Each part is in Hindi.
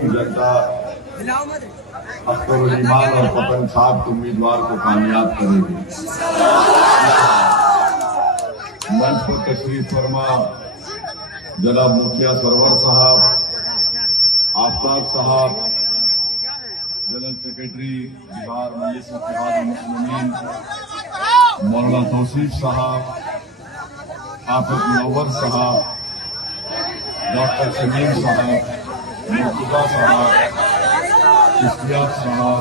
की जनता अख्तर ईमान और पतंग साहब के उम्मीदवार को कामयाब करेगी। मंच पर तशरीफ फरमा जनाब मुखिया सरवर साहब, आफ्ताब साहब, जनरल सेक्रेटरी बिहार मजलिस इत्तेहाद मुस्लिमीन मौलाना तौसीफ साहब, हाफिज मुनव्वर साहब, डॉक्टर शमीम साहब, मुर्तजा साहब, इश्तियाक साहब,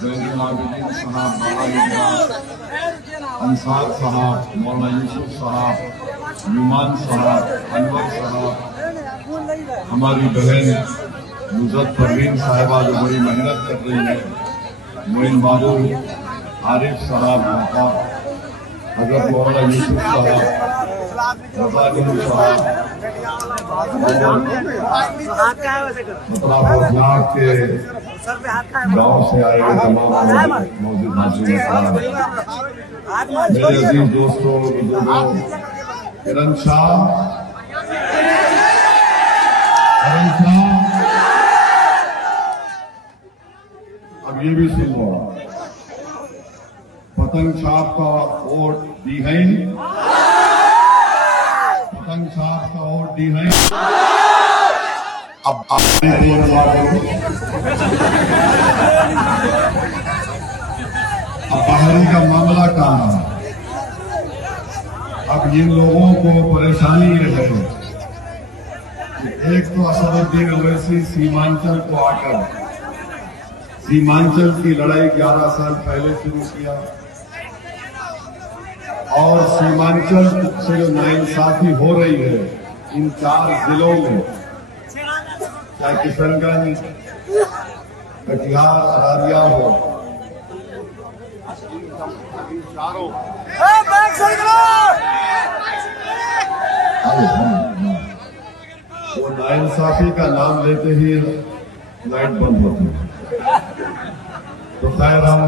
जैनुल आबिदीन साहब, अंसार साहब, मौलाना यूसुफ साहब, नुमान साहब, अनवर साहब, हमारी बहन नुज़रत परवीन साहिबा जो बड़ी मेहनत कर रही है, मोइन बाबू, आरिफ साहब, हजरत मौलाना यूसुफ साहब, रज़ानुल साहब, मतलब के गांव से आए हुए तमाम मौजूद हाजिर साहब, मेरे अजीज दोस्तों, बुजुर्गों, किरण शाह, अब ये भी सुन लो, पतंग साहब का वोट दी है, पतंग साहब का वोट दी है। अब बाहरी का मामला कहाँ है? अब इन लोगों को परेशानी ये है कि एक तो असदुद्दीन ओवैसी सीमांचल को आकर सीमांचल की लड़ाई 11 साल पहले शुरू किया और सीमांचल से जो नाइंसाफी हो रही है इन 4 जिलों में, चाहे किशनगंज, कटिहार, अररिया हो, वो नाइंसाफी का नाम लेते ही लाइट बंद होती है। तो खैर हम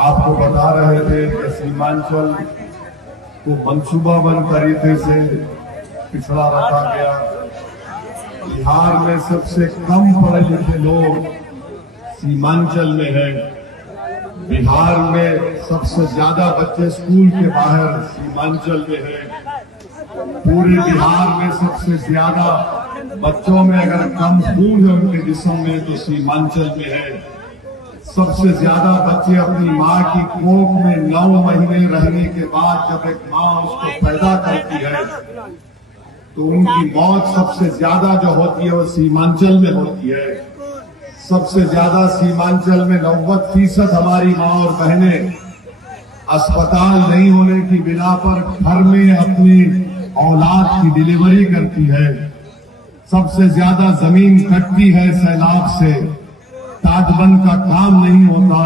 आपको बता रहे थे कि सीमांचल को मंसूबाबंद तरीके से पिछड़ा रखा गया। बिहार में सबसे कम पढ़े लिखे लोग सीमांचल में हैं। बिहार में सबसे ज्यादा बच्चे स्कूल के बाहर सीमांचल में हैं। पूरे बिहार में सबसे ज्यादा बच्चों में अगर कम खून है उनके जिस्म में तो सीमांचल में है। सबसे ज्यादा बच्चे अपनी माँ की कोख में 9 महीने रहने के बाद जब एक माँ उसको पैदा करती है तो उनकी मौत सबसे ज्यादा जो होती है वो सीमांचल में होती है। सबसे ज्यादा सीमांचल में 90% हमारी माँ और बहनें अस्पताल नहीं होने की बिना पर घर में अपनी औलाद की डिलीवरी करती है। सबसे ज्यादा जमीन कटती है सैलाब से, ताजबंद का काम नहीं होता,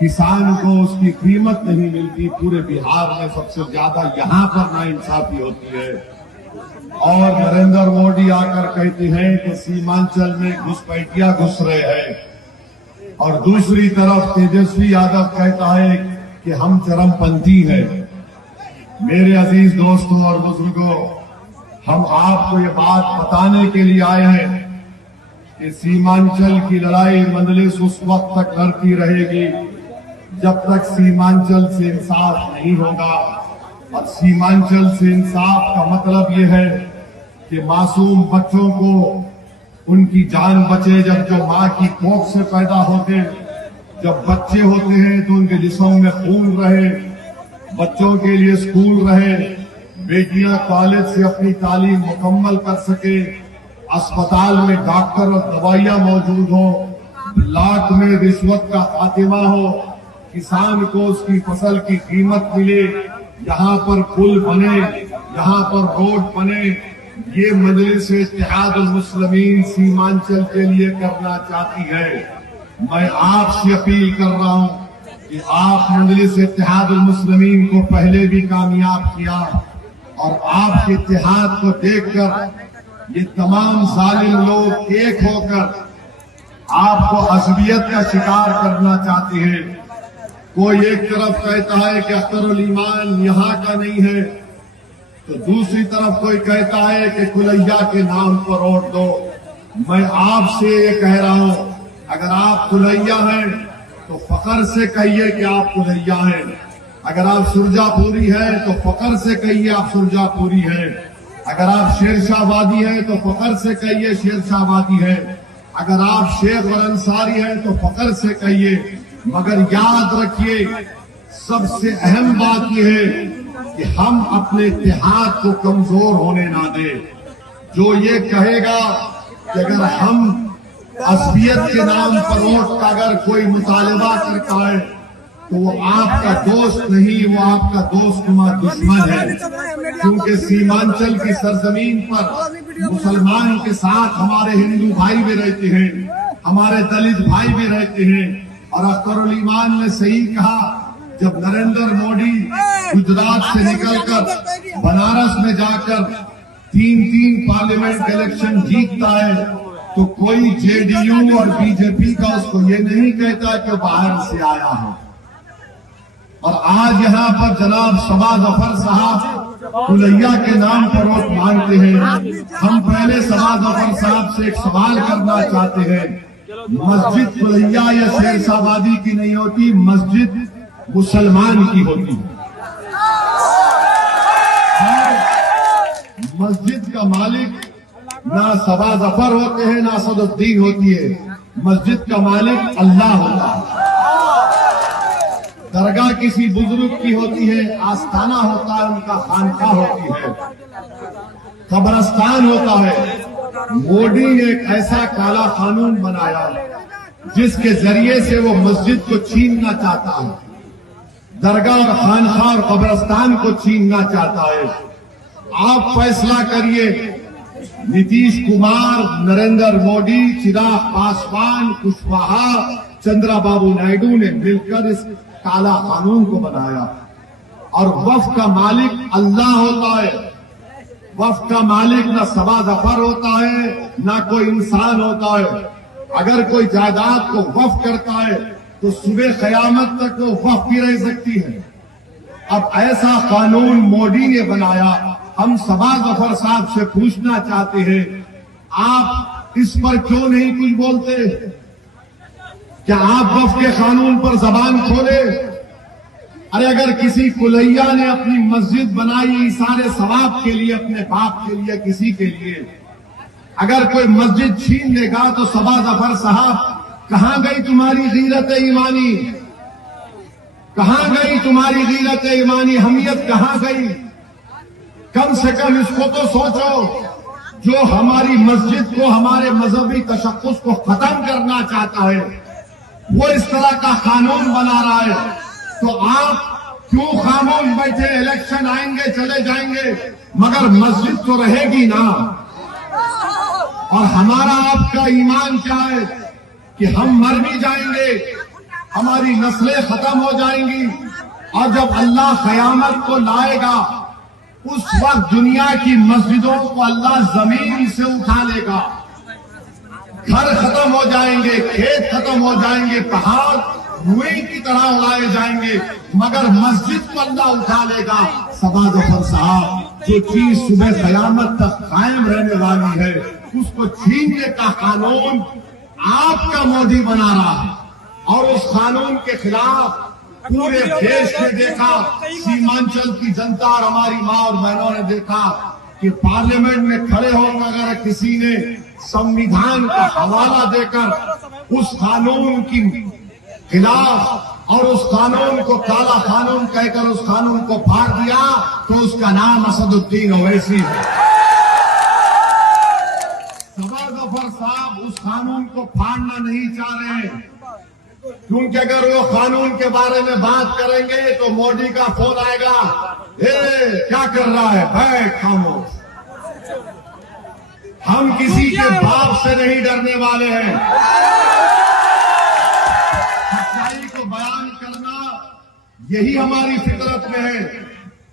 किसान को उसकी कीमत नहीं मिलती। पूरे बिहार में सबसे ज्यादा यहाँ पर नाइंसाफी होती है। और नरेंद्र मोदी आकर कहते हैं कि सीमांचल में घुसपैठिया घुस रहे हैं और दूसरी तरफ तेजस्वी यादव कहता है कि हम चरमपंथी हैं। मेरे अजीज दोस्तों और बुजुर्गों, हम आपको ये बात बताने के लिए आए हैं कि सीमांचल की लड़ाई मजलिस उस वक्त तक लड़ती रहेगी जब तक सीमांचल से इंसाफ नहीं होगा। और सीमांचल से इंसाफ का मतलब ये है कि मासूम बच्चों को उनकी जान बचे। जब जो माँ की कोख से पैदा होते, जब बच्चे होते हैं तो उनके जिस्म में खून रहे, बच्चों के लिए स्कूल रहे, बेटियां कॉलेज से अपनी तालीम मुकम्मल कर सके, अस्पताल में डॉक्टर और दवाइयां मौजूद हो, ब्लॉक में रिश्वत का खात्मा हो, किसान को उसकी फसल की कीमत मिले, यहाँ पर पुल बने, यहाँ पर रोड बने। ये मजलिस इत्तेहाद मुस्लिमीन सीमांचल के लिए करना चाहती है। मैं आपसे अपील कर रहा हूँ कि आप मजलिस इत्तेहाद मुस्लिमीन को पहले भी कामयाब किया और आपके इत्तेहाद को देखकर ये तमाम जालिम लोग एक होकर आपको असबियत का शिकार करना चाहते हैं। कोई एक तरफ कहता है कि अख्तरुल ईमान यहाँ का नहीं है, तो दूसरी तरफ कोई कहता है कि कुलैया के नाम पर वोट दो। मैं आपसे ये कह रहा हूं, अगर आप कुलैया हैं तो फख्र से कहिए कि आप कुलैया हैं। अगर आप सुरजापुरी हैं तो फख्र से कहिए आप सुरजापुरी हैं। अगर आप शेरशाहवादी हैं तो फख्र से कहिए शेरशाहवादी हैं। अगर आप शेख और अंसारी हैं तो फख्र से कहिए। मगर याद रखिए, सबसे अहम बात यह है कि हम अपने इत्तेहाद को कमजोर होने ना दें। जो ये कहेगा कि अगर हम असबियत के नाम पर वोट का अगर कोई मुतालबा करता है तो वो आपका दोस्त नहीं, वो आपका दोस्त नुमा दुश्मन है। क्योंकि सीमांचल की सरजमीन पर मुसलमान के साथ हमारे हिंदू भाई भी रहते हैं, हमारे दलित भाई भी रहते हैं। और अख्तरुल ईमान ने सही कहा, जब नरेंद्र मोदी गुजरात से निकलकर बनारस में जाकर 3 पार्लियामेंट इलेक्शन जीतता है तो कोई जेडीयू और बीजेपी का उसको ये नहीं कहता कि बाहर से आया है। और आज यहाँ पर जनाब सबा जफर साहब कुलैया के नाम पर वोट मांगते हैं। हम पहले सबा जफर साहब से एक सवाल करना चाहते हैं, मस्जिद कुलैया या शेरशाहवादी की नहीं होती, मस्जिद मुसलमान की होती है। मस्जिद का मालिक ना सबा जफर होते हैं ना असदुद्दीन होती है, मस्जिद का मालिक अल्लाह होता है। दरगाह किसी बुजुर्ग की होती है, आस्थाना होता है, उनका खानका होती है, कब्रस्तान होता है। मोदी ने एक ऐसा काला कानून बनाया जिसके जरिए से वो मस्जिद को छीनना चाहता है, दरगाह और खानखा और कब्रस्तान को छीनना चाहता है। आप फैसला करिए, नीतीश कुमार, नरेंद्र मोदी, चिराग पासवान, कुशवाहा, चंद्रबाबू नायडू ने मिलकर इस काला कानून को बनाया। और वक्फ का मालिक अल्लाह होता है। वक्फ का मालिक ना सबा जफर होता है ना कोई इंसान होता है। अगर कोई जायदाद को वक्फ करता है तो सुबह कयामत तक वो वक्फ भी रह सकती है। अब ऐसा कानून मोदी ने बनाया। हम सबा जफर साहब से पूछना चाहते हैं, आप इस पर क्यों नहीं कुछ बोलते? क्या आप वक्फ के कानून पर जबान खोले? अरे अगर किसी कुलैया ने अपनी मस्जिद बनाई सारे सवाब के लिए, अपने बाप के लिए, किसी के लिए, अगर कोई मस्जिद छीन लेगा तो सबा जफर साहब, कहां गई तुम्हारी गीरत ईमानी? कहां गई तुम्हारी गीरत ईमानी? हमियत कहां गई? कम से कम इसको तो सोचो, जो हमारी मस्जिद को, हमारे मजहबी तशक्कुस को खत्म करना चाहता है, वो इस तरह का कानून बना रहा है, तो आप क्यों खामोश बैठे? इलेक्शन आएंगे, चले जाएंगे, मगर मस्जिद तो रहेगी ना। और हमारा आपका ईमान क्या है कि हम मर भी जाएंगे, हमारी नस्लें खत्म हो जाएंगी, और जब अल्लाह कयामत को लाएगा उस वक्त दुनिया की मस्जिदों को अल्लाह जमीन से उठा लेगा। घर खत्म हो जाएंगे, खेत खत्म हो जाएंगे, पहाड़ रुई की तरह उड़ाए जाएंगे, मगर मस्जिद को अल्लाह उठा लेगा। सबा जफर साहब, जो चीज सुबह कयामत तक कायम रहने वाली है, उसको छीनने का कानून आपका मोदी बना रहा है। और उस कानून के खिलाफ पूरे देश ने देखा, सीमांचल की जनता और हमारी माँ और बहनों ने देखा कि पार्लियामेंट में खड़े होकर अगर किसी ने संविधान का हवाला देकर उस कानून की खिलाफ और उस कानून को काला कानून कहकर उस कानून को फाड़ दिया, तो उसका नाम असदुद्दीन ओवैसी है। सबा जफर साहब उस कानून को फाड़ना नहीं चाह रहे हैं, क्योंकि अगर वो कानून के बारे में बात करेंगे तो मोदी का फोन आएगा, क्या कर रहा है, बैठ खामोश। हम किसी के बाप से नहीं डरने वाले हैं। सच्चाई को बयान करना यही हमारी फितरत में है।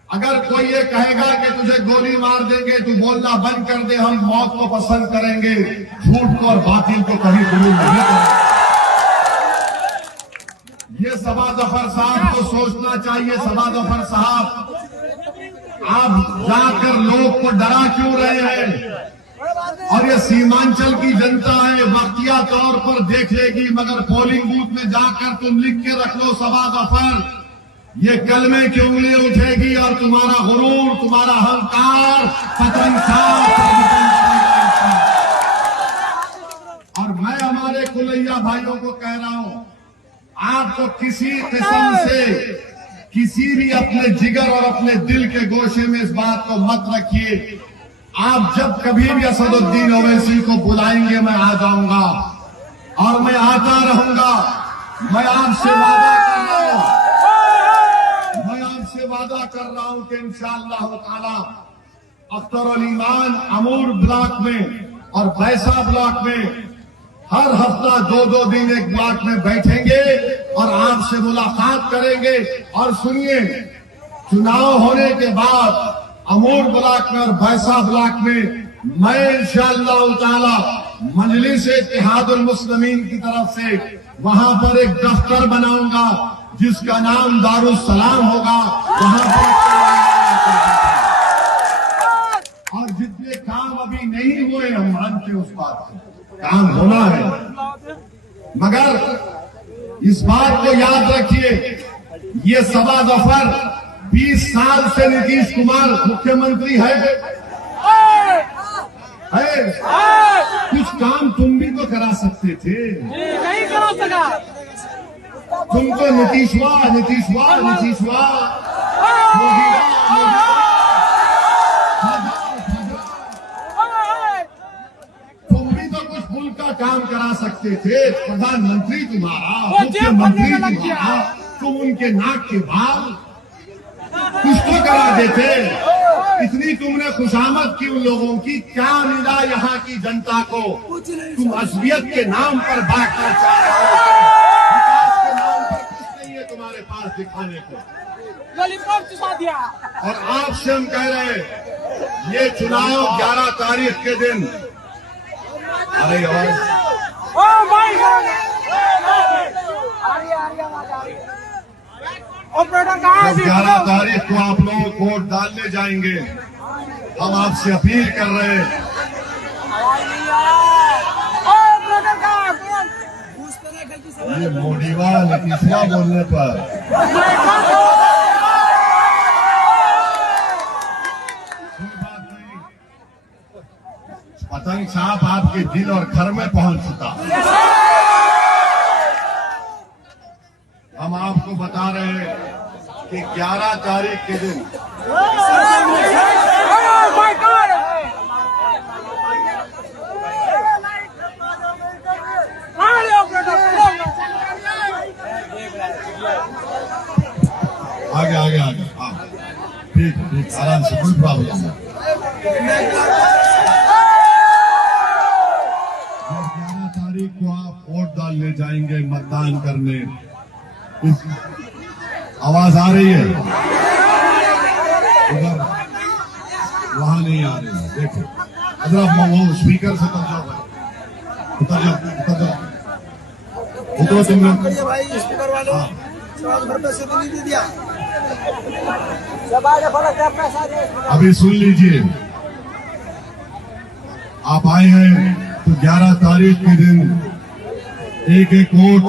अगर कोई ये कहेगा कि तुझे गोली मार देंगे, तू बोलना बंद कर दे, हम मौत को पसंद करेंगे, झूठ को और बातिल को कभी कबूल नहीं करेंगे। ये सबा जफर साहब को सोचना चाहिए। सबा जफर साहब, आप जाकर लोग को डरा क्यों रहे हैं? और ये सीमांचल की जनता है, वक्तिया तौर पर देख लेगी, मगर पोलिंग बूथ में जाकर तुम लिख के रख लो सबा गफर, ये कलमे की उंगली उठेगी और तुम्हारा गुरूर, तुम्हारा अहंकार पतन और मैं हमारे कुलैया भाइयों को कह रहा हूं, आपको किसी किस्म से किसी भी अपने जिगर और अपने दिल के गोशे में इस बात को मत रखिए। आप जब कभी भी असदुद्दीन ओवैसी को बुलाएंगे मैं आ जाऊंगा और मैं आता रहूंगा। मैं आपसे वादा कर रहा हूं, मैं आपसे वादा कर रहा हूं कि इंशाअल्लाह ताला अख्तर ईमान अमूर ब्लॉक में और बैसा ब्लॉक में हर हफ्ता 2-2 दिन एक ब्लॉक में बैठेंगे और आपसे मुलाकात करेंगे। और सुनिए, चुनाव होने के बाद अमूर ब्लॉक में और बैसा ब्लॉक में मैं इंशाअल्लाह ताला मजलिस इत्तेहादुल मुस्लिमीन की तरफ से वहां पर एक दफ्तर बनाऊंगा जिसका नाम दारुस सलाम होगा। वहां पर और जितने काम अभी नहीं हुए हम मानते उस बात को, काम होना है, मगर इस बात को याद रखिए, ये सबा जफर 20 साल से नीतीश कुमार मुख्यमंत्री है। कुछ काम तुम भी तो करा सकते थे, नहीं करा सका। तुम तो नीतीशवा तुम भी तो कुछ मुल्क का काम करा सकते थे। प्रधानमंत्री तुम्हारा, मुख्यमंत्री तुम्हारा, तुम उनके नाक के बाल कुछ तो करा देते। इतनी तुमने खुशामद की उन लोगों की, क्या मिला यहाँ की जनता को? तुम असबियत के नाम पर बांटना चाह रहे हो, विकास के नाम पर कुछ नहीं है तुम्हारे पास दिखाने को। लॉलीपॉप चुसा दिया। और आपसे हम कह रहे हैं, ये चुनाव 11 तारीख के दिन, अरे ओ माय गॉड, ऑपरेटर कहाँ है? 11 तारीख को आप लोग वोट डालने जाएंगे। हम आपसे अपील कर रहे हैं, ऑपरेटर कहाँ है? ये मोदीवा नीतीशवा बोलने पर पतंग सांप आपके दिल और घर में पहुंच चुका। हम आपको बता रहे हैं कि 11 तारीख के दिन आगे हाँ, ठीक आराम से, कोई प्रॉब्लम नहीं। 11 तारीख को आप वोट डालने जाएंगे, मतदान करने। आवाज आ रही है? उधर वहां नहीं आ रही है, देखो अगर वो स्पीकर से उतर जाओ, उतरो तुम लोग भाई। स्पीकर वालों घर पैसे तो नहीं दे दिया। अभी सुन लीजिए, आप आए हैं तो 11 तारीख के दिन एक वोट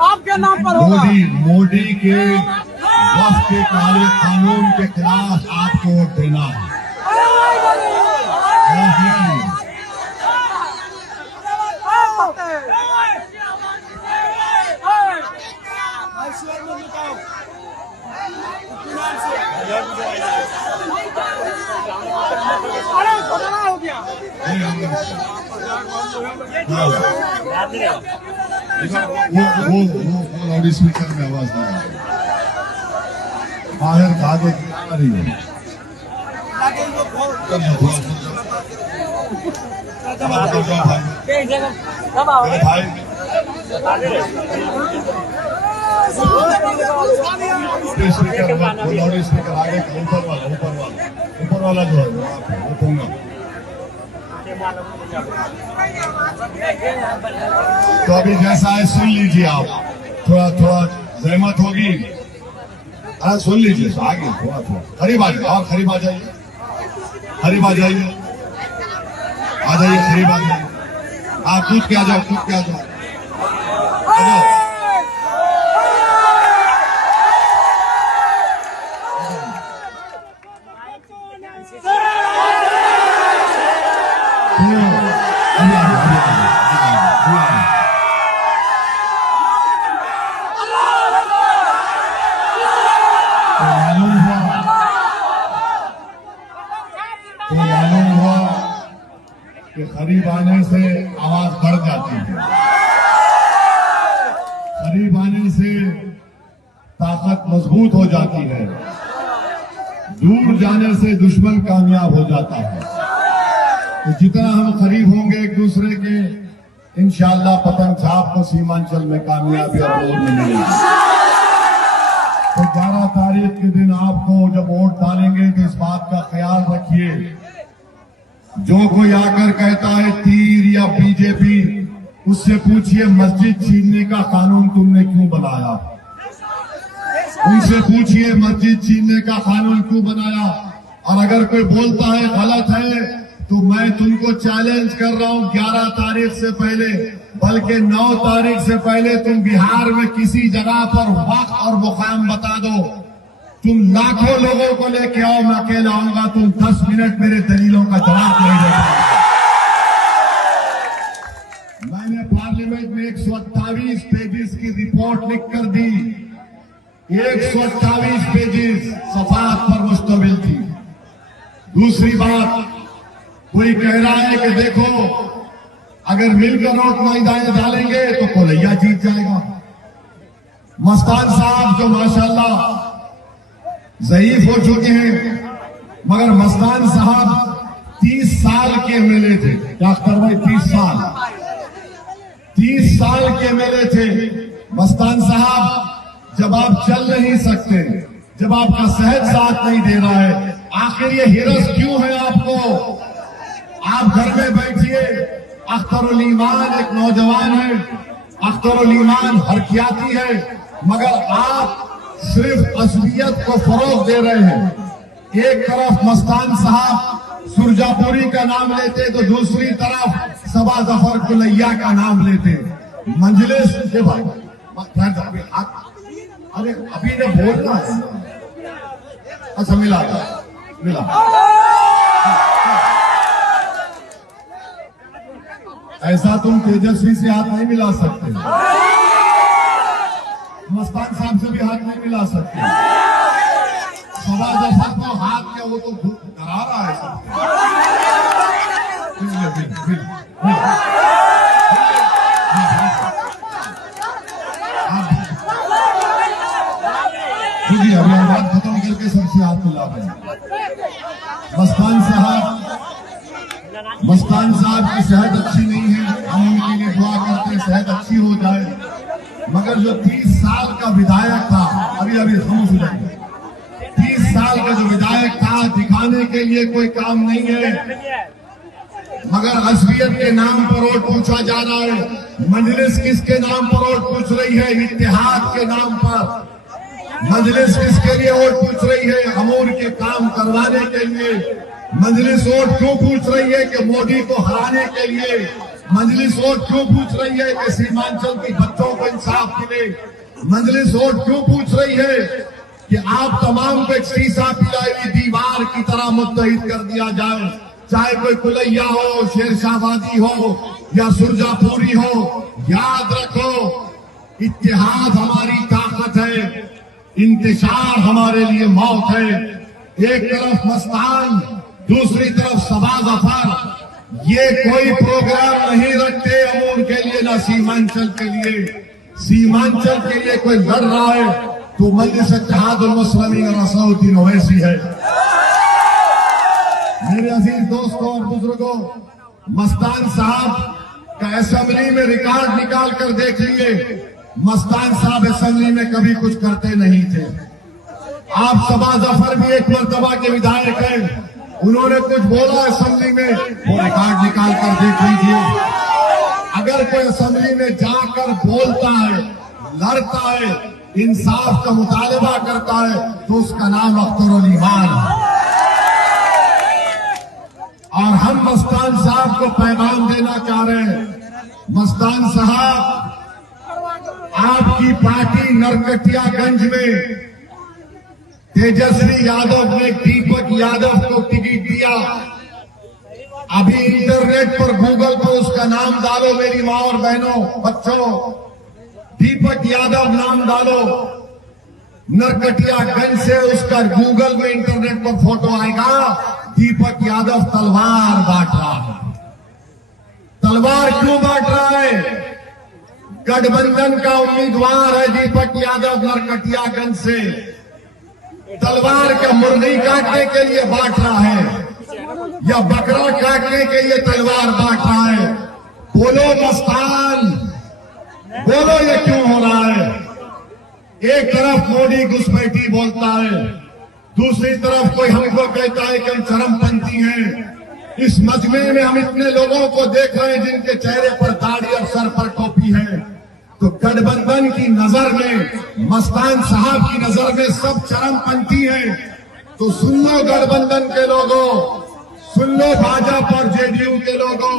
आपके नाम पर होगा। मोदी के वक्त के काले कानून के खिलाफ आपको वोट देना है। अरे घोटाला हो गया। वो लाउड स्पीकर में आवाज नहीं आ रही, बाहर भागो आ रही है। भाई स्पीकर लाउड स्पीकर आगे ऊपर वाला जो है वो कहूँगा। तो अभी जैसा है सुन लीजिए, आप थोड़ा जहमत होगी, सुन लीजिए आगे थोड़ा करीब आ जाइए, और करीब आ जाइए, आ जाइए, करीब आ जाइए। आप कूद के आ जाओ, कूद के आ जाओ, आ जाओ। मालूम हुआ कि करीब आने से आवाज बढ़ जाती है, करीब आने से ताकत मजबूत हो जाती है, दूर जाने से दुश्मन कामयाब हो जाता है। तो जितना हम करीब होंगे एक दूसरे के, इंशाअल्लाह पतंग छाप को सीमांचल में कामयाबी और वोट मिलेगी। तो 11 तारीख के दिन आपको जब वोट डालेंगे तो इस बात का ख्याल रखिए, जो कोई आकर कहता है तीर या बीजेपी, उससे पूछिए मस्जिद छीनने का कानून तुमने क्यों बनाया। उनसे पूछिए मस्जिद छीनने का कानून क्यों बनाया। और अगर कोई बोलता है गलत है तो मैं तुमको चैलेंज कर रहा हूं, 11 तारीख से पहले बल्कि 9 तारीख से पहले तुम बिहार में किसी जगह पर वक्त और मुकाम बता दो, तुम लाखों लोगों को लेके आओ, मैं अकेला आऊंगा, तुम 10 मिनट मेरे दलीलों का जवाब नहीं दे पाओगे। मैंने पार्लियामेंट में 128 पेजेस की रिपोर्ट लिख कर दी, 128 पेजेस सफात पर मुश्तमिल थी। दूसरी बात, कोई कह रहा है कि देखो अगर मिलकर वोट नहीं डालेंगे तो कोलैया जीत जाएगा। मस्तान साहब जो माशाल्लाह ज़ईफ हो चुके हैं, मगर मस्तान साहब 30 साल के एमएलए थे। क्या अख्तर भाई 30 साल के एमएलए थे। मस्तान साहब जब आप चल नहीं सकते, जब आपका सेहत साथ नहीं दे रहा है, आखिर ये हिरस क्यों है आपको। आप घर में बैठिए। अख्तरुल ईमान एक नौजवान है, अख्तरुल ईमान हरकियाती है, मगर आप सिर्फ असलियत को फरोग दे रहे हैं। एक तरफ मस्तान साहब सुरजापुरी का नाम लेते तो दूसरी तरफ सबा जफर कुलैया का नाम लेते। मंजलिस के भाई अरे अभी ने बोलना है। अच्छा मिला ऐसा तुम तेजस्वी से हाथ नहीं मिला सकते, मस्तान साहब से भी हाथ नहीं मिला सकते। सबा जफर को हाथ क्या, वो तो डरा रहा है सबको। अभी बात खत्म करके सबसे हाथ मिला रहे। मस्तान साहब की सेहत अच्छी नहीं है, हम उनके लिए दुआ करते हैं सेहत अच्छी हो जाए। मगर जो 30 साल का विधायक था, अभी खामोश हो जाएंगे, 30 साल का जो विधायक था, दिखाने के लिए कोई काम नहीं है, मगर असबियत के नाम पर वोट पूछा जा रहा है। मजलिस किसके नाम पर वोट पूछ रही है? इत्तेहाद के नाम पर। मजलिस किसके लिए वोट पूछ रही है? अमूर के काम करवाने के लिए। मजलिस वोट क्यों पूछ रही है? कि मोदी को हराने के लिए। मजलिस वोट क्यों पूछ रही है? कि सीमांचल के बच्चों को इंसाफ मिले। मजलिस वोट क्यों पूछ रही है? कि आप तमाम को एक शीशा पिलाई हुई दीवार की तरह मुत्तहिद कर दिया जाए, चाहे कोई कुलैया हो, शेरशाहबादी हो या सुरजापुरी हो। याद रखो, इत्तेहाद हमारी ताकत है, इंतशार हमारे लिए मौत है। एक तरफ मस्तान, दूसरी तरफ सबा जफर। ये कोई प्रोग्राम नहीं रखते अमूर के लिए, ना सीमांचल के लिए। सीमांचल के लिए कोई लड़ रहा है तो मजलिस इत्तेहादुल मुस्लिमीन और असदुद्दीन ओवैसी है। मेरे अजीज दोस्तों और बुजुर्गों, मस्तान साहब का असेंबली में रिकॉर्ड निकाल कर देख लिए। मस्तान साहब असेंबली में कभी कुछ करते नहीं थे। आप सबा जफर भी एक मर्तबा के विधायक हैं, उन्होंने कुछ बोला असेंबली में, वो रिकॉर्ड निकाल कर देख लीजिए। अगर कोई असेंबली में जाकर बोलता है, लड़ता है, इंसाफ का मुतालबा करता है, तो उसका नाम अख्तरुल ईमान है। और हम मस्तान साहब को पैगाम देना चाह रहे हैं। मस्तान साहब, आपकी पार्टी नरकटियागंज में तेजस्वी यादव ने दीपक यादव को टिकट दिया। अभी इंटरनेट पर गूगल पर उसका नाम डालो, मेरी माँ और बहनों, बच्चों, दीपक यादव नाम डालो, नरकटियागंज से उसका गूगल में इंटरनेट पर फोटो आएगा। दीपक यादव तलवार बांट रहा है। तलवार क्यों बांट रहा है? गठबंधन का उम्मीदवार है दीपक यादव नरकटियागंज से। तलवार का मुर्गी काटने के लिए बांट रहा है या बकरा काटने के लिए तलवार बांट रहा है? बोलो मस्तान, बोलो ये क्यों हो रहा है? एक तरफ मोदी घुसपैठी बोलता है, दूसरी तरफ कोई हमको कहता है कि हम चरमपंथी हैं। इस मजमे में हम इतने लोगों को देख रहे हैं जिनके चेहरे पर दाढ़ी और सर पर टोपी है। तो गठबंधन की नजर में, मस्तान साहब की नजर में सब चरमपंथी हैं। तो सुन लो गठबंधन के लोगों, सुन लो भाजपा और जेडीयू के लोगों,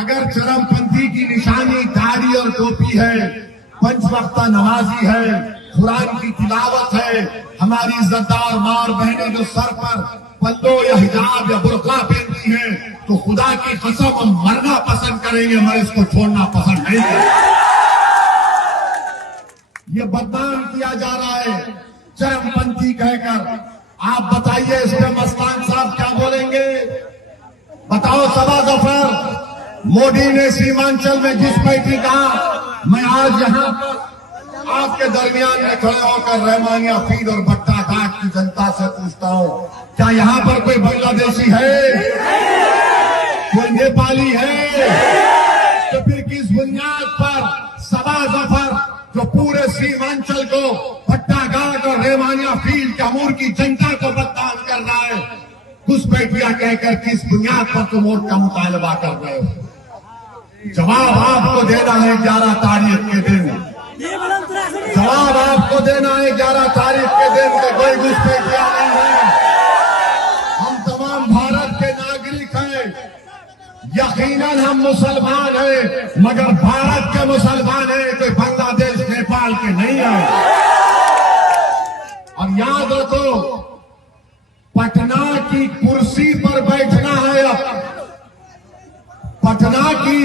अगर चरमपंथी की निशानी दाढ़ी और टोपी है, पंचवक्ता नमाजी है, कुरान की तिलावत है, हमारी इज्जतदार माँ और बहनें जो सर पर पल्लो या हिजाब या बुर्का पहनती हैं, तो खुदा की कसम हम मरना पसंद करेंगे, मगर इसको छोड़ना पसंद नहीं करेंगे। ये बदनाम किया जा रहा है चरमपंथी कहकर। आप बताइए इस पे मस्तान साहब क्या बोलेंगे? बताओ सबा जफर, मोदी ने सीमांचल में घुसपैठी कहा। मैं आज यहाँ पर आपके दरमियान में खड़े होकर रहमानिया फीड और भट्टा घाट की जनता से पूछता हूँ, क्या यहाँ पर कोई बांग्लादेशी है? कोई नेपाली है? तो फिर किस बुनियाद पर सबा जफर जो पूरे सीमांचल को, भट्टा घाट और रहमानिया फील्ड कैमूर की जनता को बदनाम कर रहा है? घुसपैठिया कहकर किस बुनियाद पर तुम वोट का मुतालबा कर रहे हो? जवाब आपको देना है 11 तारीख के दिन। जवाब आपको देना है 11 तारीख के दिन कि कोई घुसपैठिया नहीं है। हम तमाम भारत के नागरिक हैं, यकीनन हम मुसलमान हैं, मगर भारत के मुसलमान हैं, कोई बांग्लादेश नेपाल के नहीं है। और याद रखो, पटना की कुर्सी पर बैठना है। अब पटना की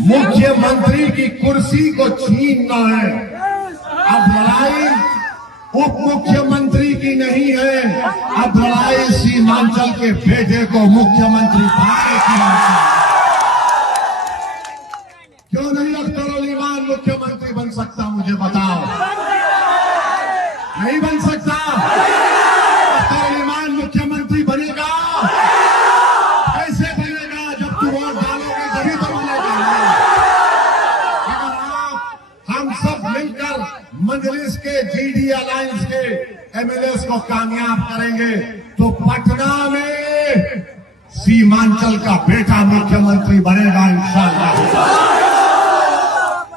मुख्यमंत्री की कुर्सी को छीनना है। अब लड़ाई उप मुख्यमंत्री की नहीं है, अब लड़ाई सीमांचल के बेटे को मुख्यमंत्री बनाने की है। क्यों नहीं अख्तर उल ईमान मुख्यमंत्री बन सकता? मुझे बताओ, नहीं बन सकता? अख्तर उल ईमान मुख्यमंत्री बनेगा? कैसे बनेगा? जब तू वोट डालोगे तभी तो बनेगा। अगर हम सब मिलकर मजलिस के, जीडी अलायंस के एमएलए को कामयाब करेंगे तो पटना में सीमांचल का बेटा मुख्यमंत्री बनेगा इंशाअल्लाह।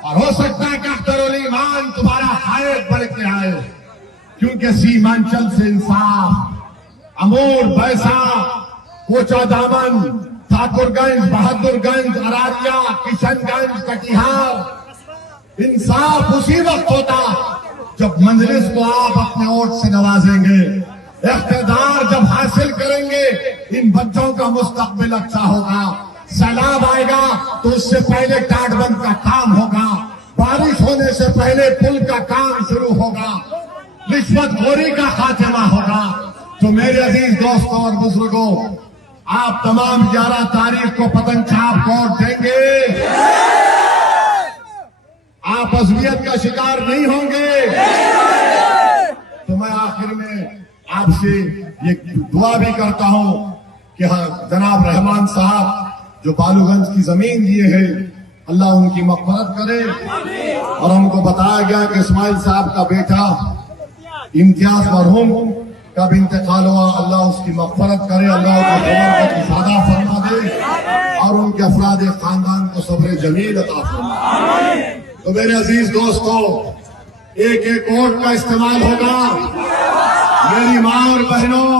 और हो सकता है कि अख्तर उल ईमान तुम्हारा हायक बन के आए, क्योंकि सीमांचल से इंसाफ, अमूर, बैसा, कोचा दामन, ठाकुरगंज, बहादुरगंज, अरारिया, किशनगंज, कटिहार, इंसाफ उसी वक्त होता जब मजलिस को आप अपने वोट से नवाजेंगे। इख्तिदार जब हासिल करेंगे, इन बच्चों का मुस्तकबिल अच्छा होगा। सैलाब आएगा तो उससे पहले टाटबंद का काम होगा, बारिश होने से पहले पुल का काम शुरू होगा, रिश्वतखोरी का खात्मा होगा। तो मेरे अजीज दोस्तों और बुजुर्गों, आप तमाम 11 तारीख को पतंग छाप वोट देंगे। आप अज़लियत का शिकार नहीं होंगे। तो मैं आखिर में आपसे ये दुआ भी करता हूं कि हाँ, जनाब रहमान साहब जो बालूगंज की जमीन दिए हैं, अल्लाह उनकी मग़फ़िरत करे। और हमको बताया गया कि इस्माइल साहब का बेटा इम्तियाज मरहूम का भी इंतकाल हुआ, अल्लाह उसकी मग़फ़िरत करे, अल्लाह उनकी उम्र को इफ़ादा फरमा दे और उनके अफराद खानदान को सब्र जमील अता फरमाए। तो मेरे अजीज दोस्तों, एक एक वोट का इस्तेमाल होगा। मेरी मां और बहनों,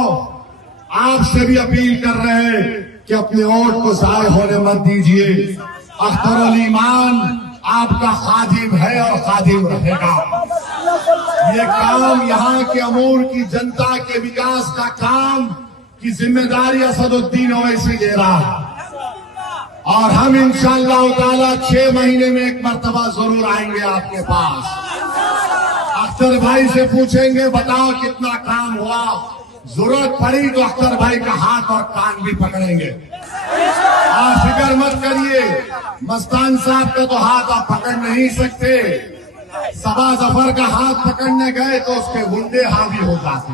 आपसे भी अपील कर रहे हैं कि अपने वोट को जाय होने मत दीजिए। अख्तरुल ईमान आपका खादिम है और खादिम रहेगा। ये काम यहाँ के अमूर की जनता के विकास का काम की जिम्मेदारी असदुद्दीन ओवैसी ले रहा है और हम इंशाअल्लाह ताला 6 महीने में एक मर्तबा जरूर आएंगे आपके पास। अख्तर भाई से पूछेंगे बताओ कितना काम हुआ, जरूरत पड़ी तो अख्तर भाई का हाथ और कान भी पकड़ेंगे। आप फिक्र मत करिए, मस्तान साहब का तो हाथ आप पकड़ नहीं सकते, सबा जफर का हाथ पकड़ने गए तो उसके गुंडे हावी हो जाते।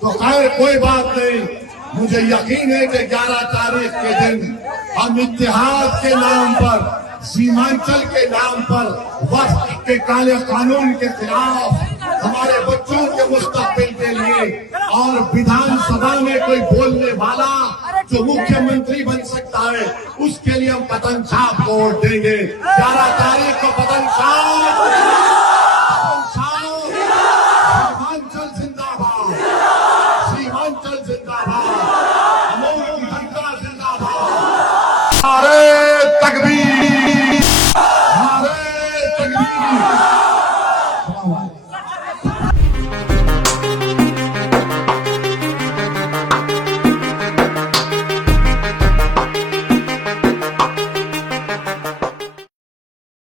तो खैर कोई बात नहीं, मुझे यकीन है कि 11 तारीख के दिन हम इत्तेहाद के नाम पर, सीमांचल के नाम पर, वक्त के काले कानून के खिलाफ, हमारे बच्चों के मुस्तकबिल के लिए और विधानसभा में कोई बोलने वाला जो मुख्यमंत्री बन सकता है उसके लिए हम पतन छाप को वोट देंगे। 11 तारीख को पतन छाप